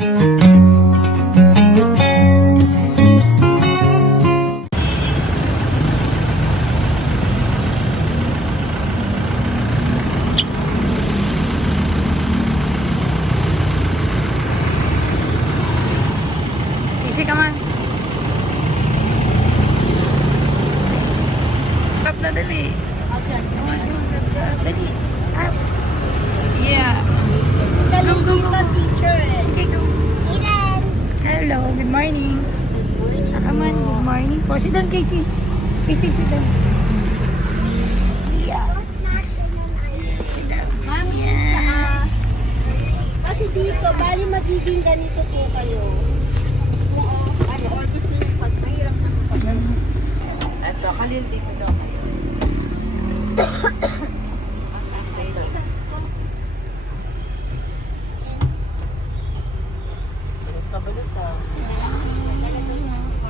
Easy ka man. Up na dali. Come on, let's go. Dali. Up. Yeah. Galing dito, teacher eh. Sige, go. Hello, good morning. Come on, good morning po. Sit down, Casey. Casey, sit down. Yeah. Sit down. Mami, kasi dito, bali magiging ganito po kayo. Kung or kasi pag mahirap na pag Ito, kalil dito daw.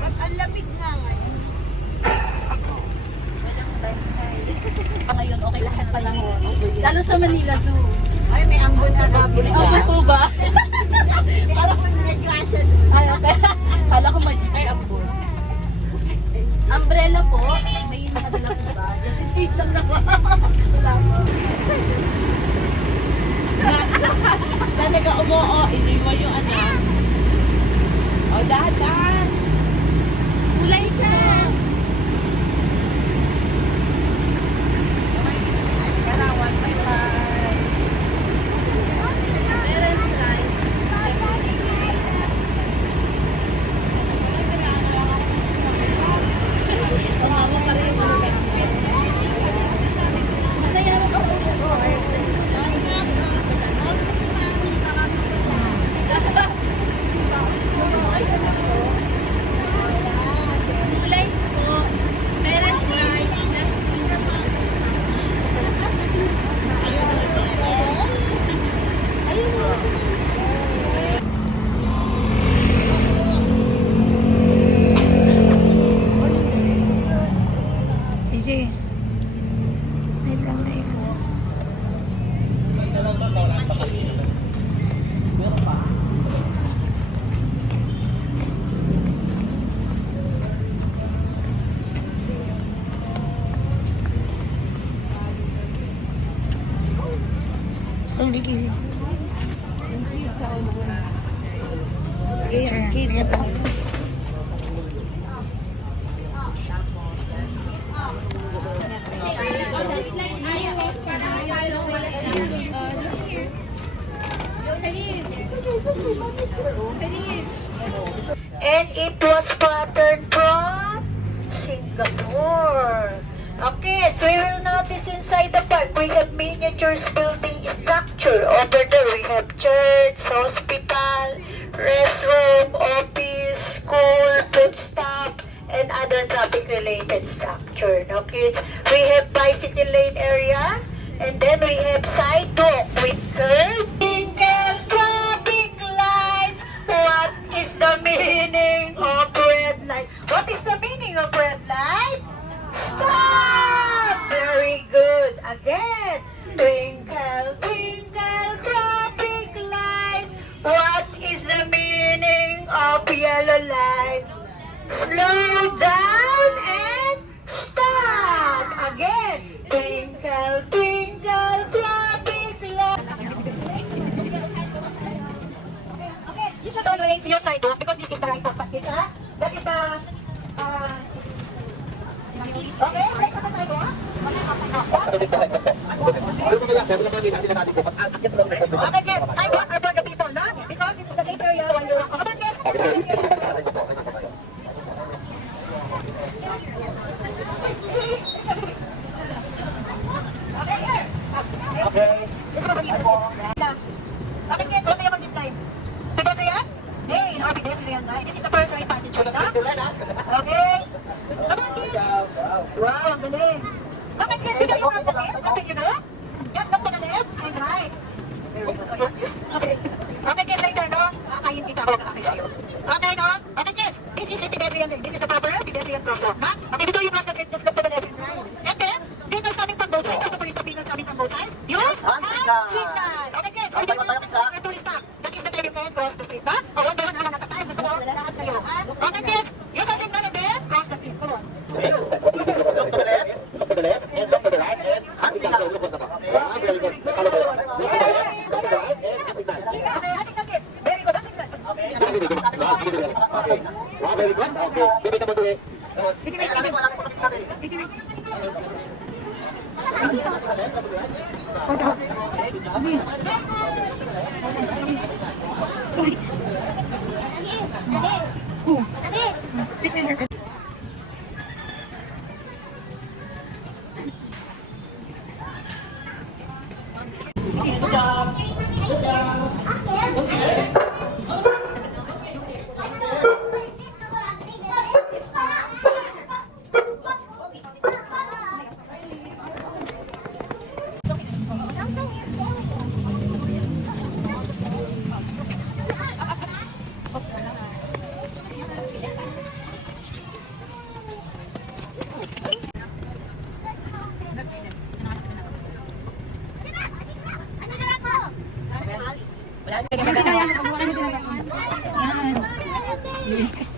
Ba't ang lamig nga ngayon? Ngayon, okay lahat pa lang. Lalo sa Manila Zoo. Ay, may ambon na babuli. Okay po ba? Parang nag-crashed. Ay, okay. Kala ko ay ambon. Umbrella po, may nakadala po ba? Just in case lang na po. Wala po. Talaga umuo, iniwan yung anak. O, dahan-dahan. Kulay siya. Karawan, may line. Parents line. Tumama pa rin yung mga nangyari ko sa lights po. Parents line. Easy. Wait lang na yun. Slowly, easy. Sige, sige pa. And it was patterned from Singapore. Okay, so we will notice inside the park we have miniatures building structure. Over there we have church, hospital, restroom, office, school, food stop, and other traffic related structure. Okay, we have bicycle lane area, and then we have sidewalk with curb. Twinkle traffic lights. What is the meaning of red light? What is the meaning of red light? Stop! Very good. Again. Twinkle, twinkle, traffic lights. What is the meaning of yellow light? Slow down and stop. Again. Twinkle, twinkle, traffic light. Okay, you should always use sidewalk because this is the right of passage. That is the okay, right of the sidewalk. Okay, yes, sidewalk are for the people, no? Because this is the safe area when you're okay, yes. Okay, kids, what do you mag-describe? Pedestrian? Hey, no, pedestrian, right? This is the first right passage, no? Okay. Come on, kids. Wow, ang galing. Okay, kids, tignan yung front left. Okay, you know? Just look to the left and right. Okay. Okay, kids, later, no? Kakain kita ako, kakain kayo. Okay, no? Okay, kids, this is the pedestrian lane. This is the proper pedestrian crosswalk, no? Okay, before you cross the street, just look to the left and right. And then, vehicles coming from both sides. Ano po yung vehicles coming from both sides? Use hand signal. Okay, kids. Okay, tourist stop. That is the time you can cross the street, no? Kasi wait. Kasi wait. Photo. Kasi. Sorry. Oh. Please wait. Yan sila yan. Pagbukan nyo sila. Yan. Yes.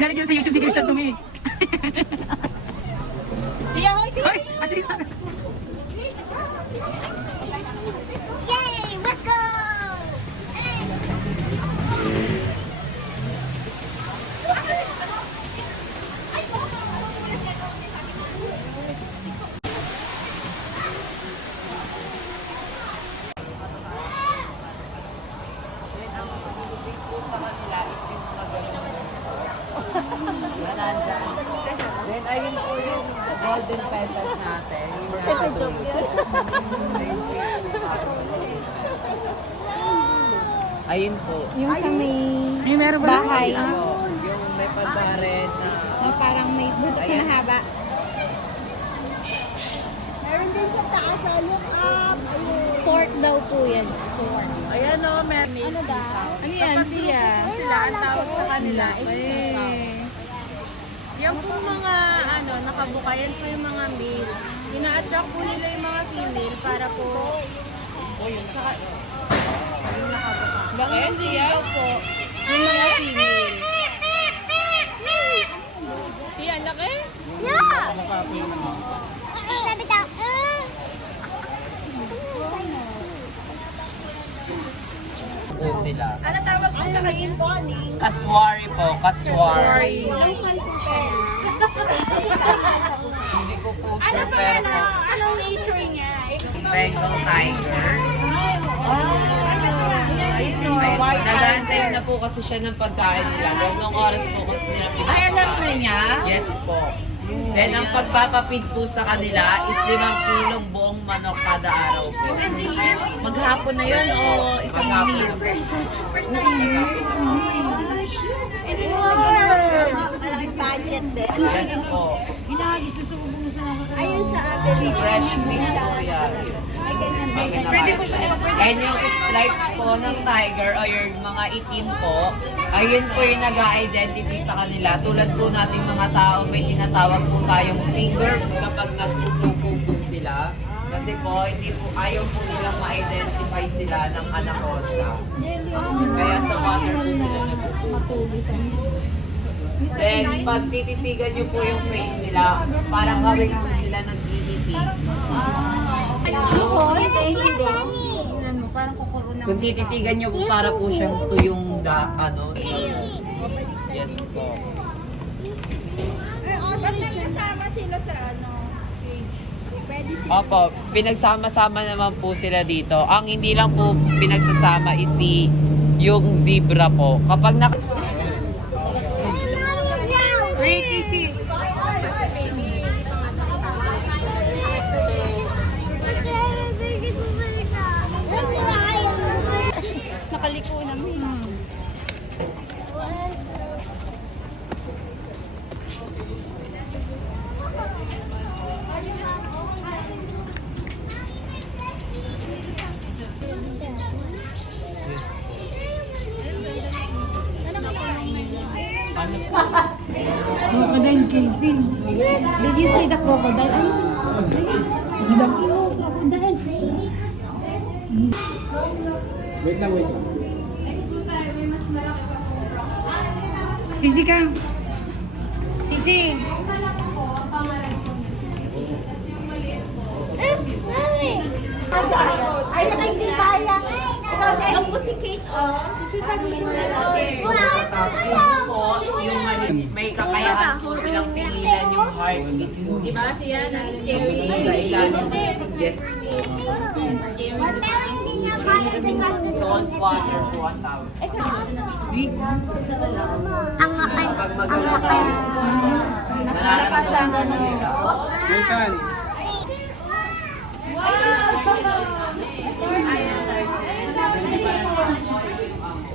Galing yun sa YouTube, di ka siya dumi. Ay, kasi Yay! Let's go! Then, ayun po yung golden petals natin. Ayun po. Yung sa may meron ba? bahay. Yung may pagkaret na... Na parang may butas na mahaba. Meron din sa taas, look up. Stork daw po yan. Stork. Ayan o, meron. Ano daw? Ano yan, Tia? Sila, ang tawag sa kanila is Yung po mga nakabuka, yan po yung mga male. Ina-attract po nila yung mga female para po Bakit, Tia? po yung mga female. Tia, laki? Yeah! Sabi daw, Po sila. Ano tawag po sa name po, name? Kaswari po, kaswari. Hindi ko po sure, pero po. Anong nature niya? Bengal tiger. Ayun, nag-aantay na po kasi siya ng pagkain nila. Ganong oras po kasi nila pinapakain. Ay, alam na niya? Yes po. Then, ang pagpapapid po sa kanila is 5 kilong buong manok kada araw po. Maghapon na yun o isang meal? Malaking budget din. Yes po. Ayun sa atin. Fresh meat po yan. May ganyan Pag kinakain. And yung stripes po ng tiger o yung mga itim po, ayun po yung nag-identity sa kanila. Tulad po nating mga tao, may tinatawag po tayong finger kapag nagtutupo po sila. Kasi po, hindi po, ayaw po nilang ma-identify sila ng anaconda. Kaya sa water po sila nagtutupo. Then, pag tititigan nyo po yung face nila, parang gawin po sila ng guinea pig. tingnan mo, parang kukuro na. Kung tititigan nyo po, para po siyang tuyong ano. Yes po. Nagsama sila sa Pwede sila. Opo, pinagsama-sama naman po sila dito. Ang hindi lang po pinagsasama is yung zebra po. Kapag Wait, Casey. Nakaliko namin. Crocodile, Casey. Did you see the crocodile? Ang laki mo, crocodile. Casey ka. Casey. Ay, nakikita yan. Ang pusikit po, yung may kakayahan po silang pigilan yung heartbeat po. Diba siya, scary. Yes. Salt water po 1,000. Sweet. Ang lakay. Pag magalang nararamdaman po nila.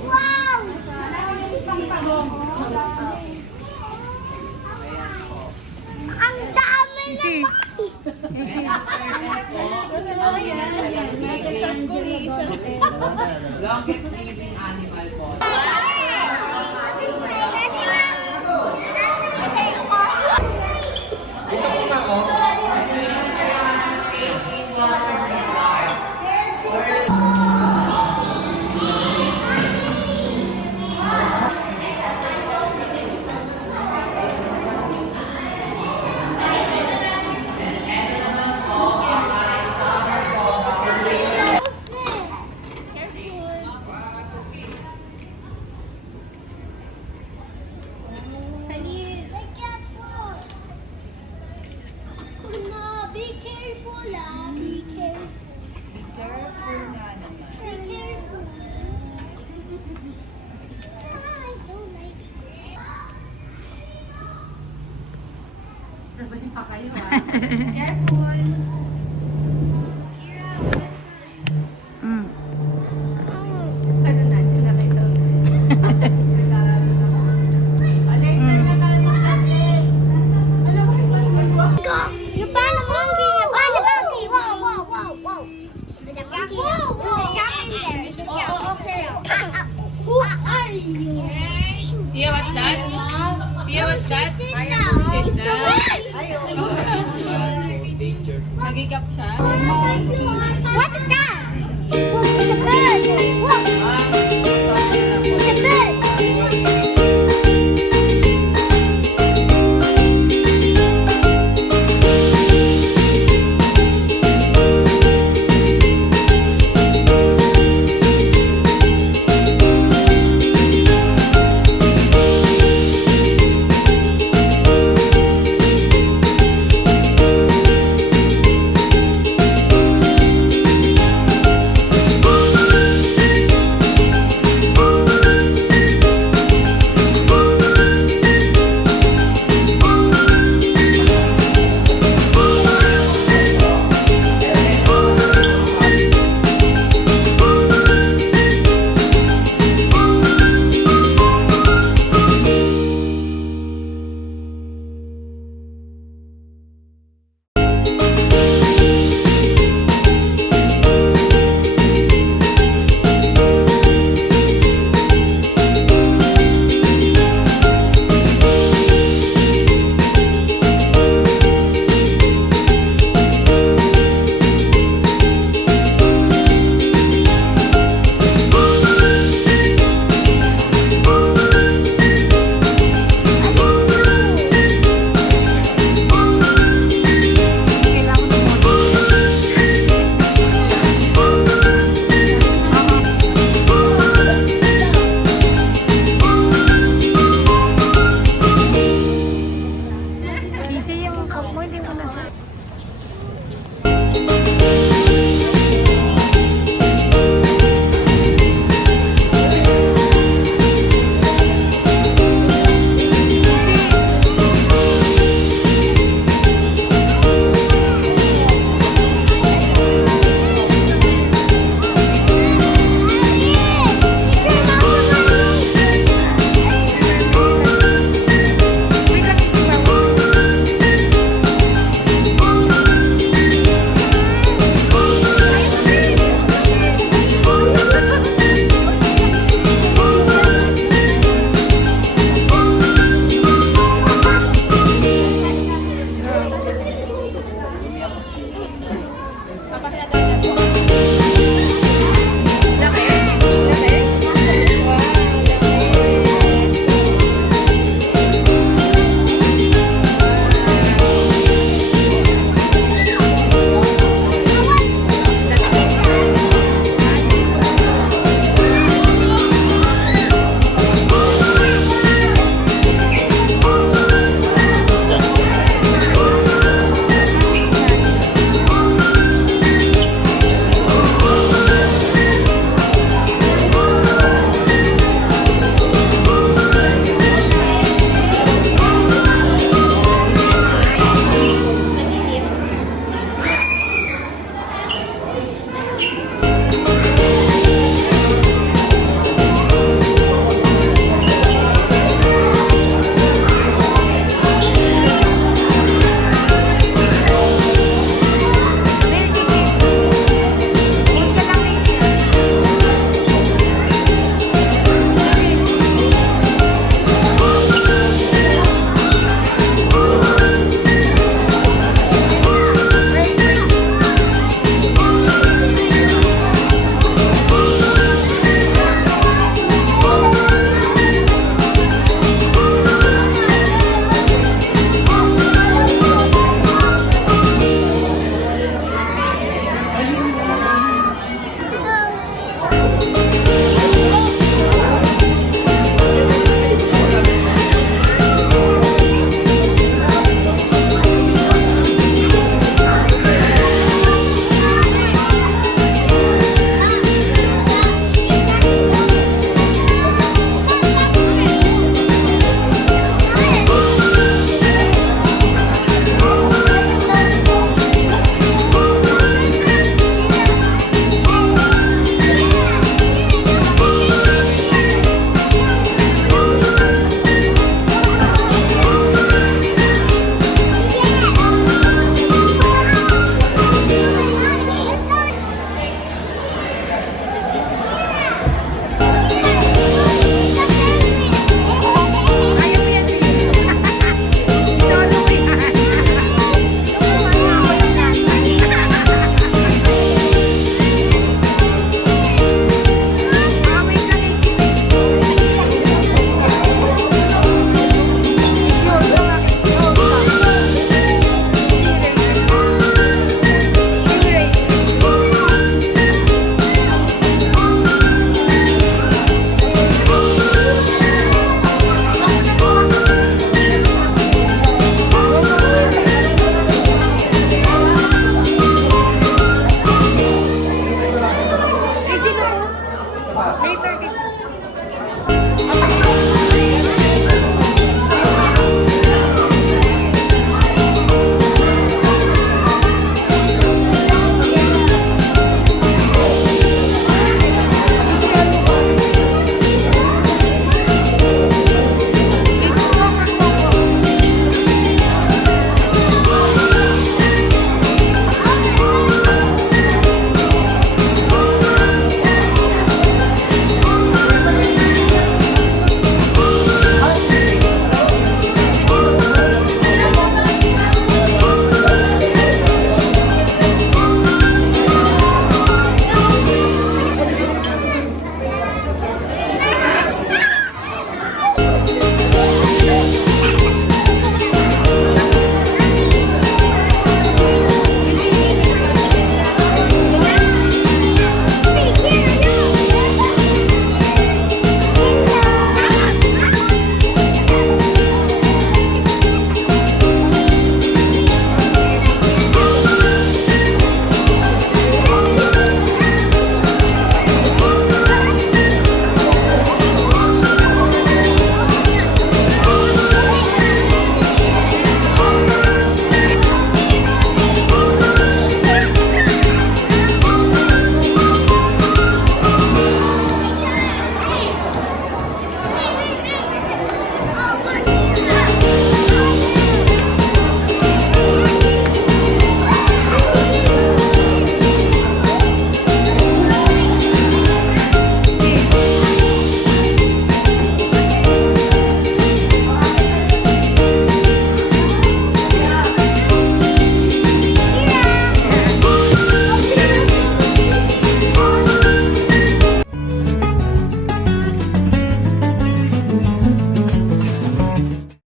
Wow! Ang dami na Easy. Easy. Longest living animal po. Be careful, ah. Be careful. Be careful na naman. Be careful. I don't like it. Mm. Ano na, dyan na kayo. You found a monkey! You found a monkey! Whoa, whoa, whoa, whoa! There's a monkey. Whoa, whoa, okay. Who are you? Tia, what's that? Tia, what's that? Sit down. Sit down. Danger. Nagigap siya. What is that? Whoa, it's a bird! Whoa! It's a bird! next.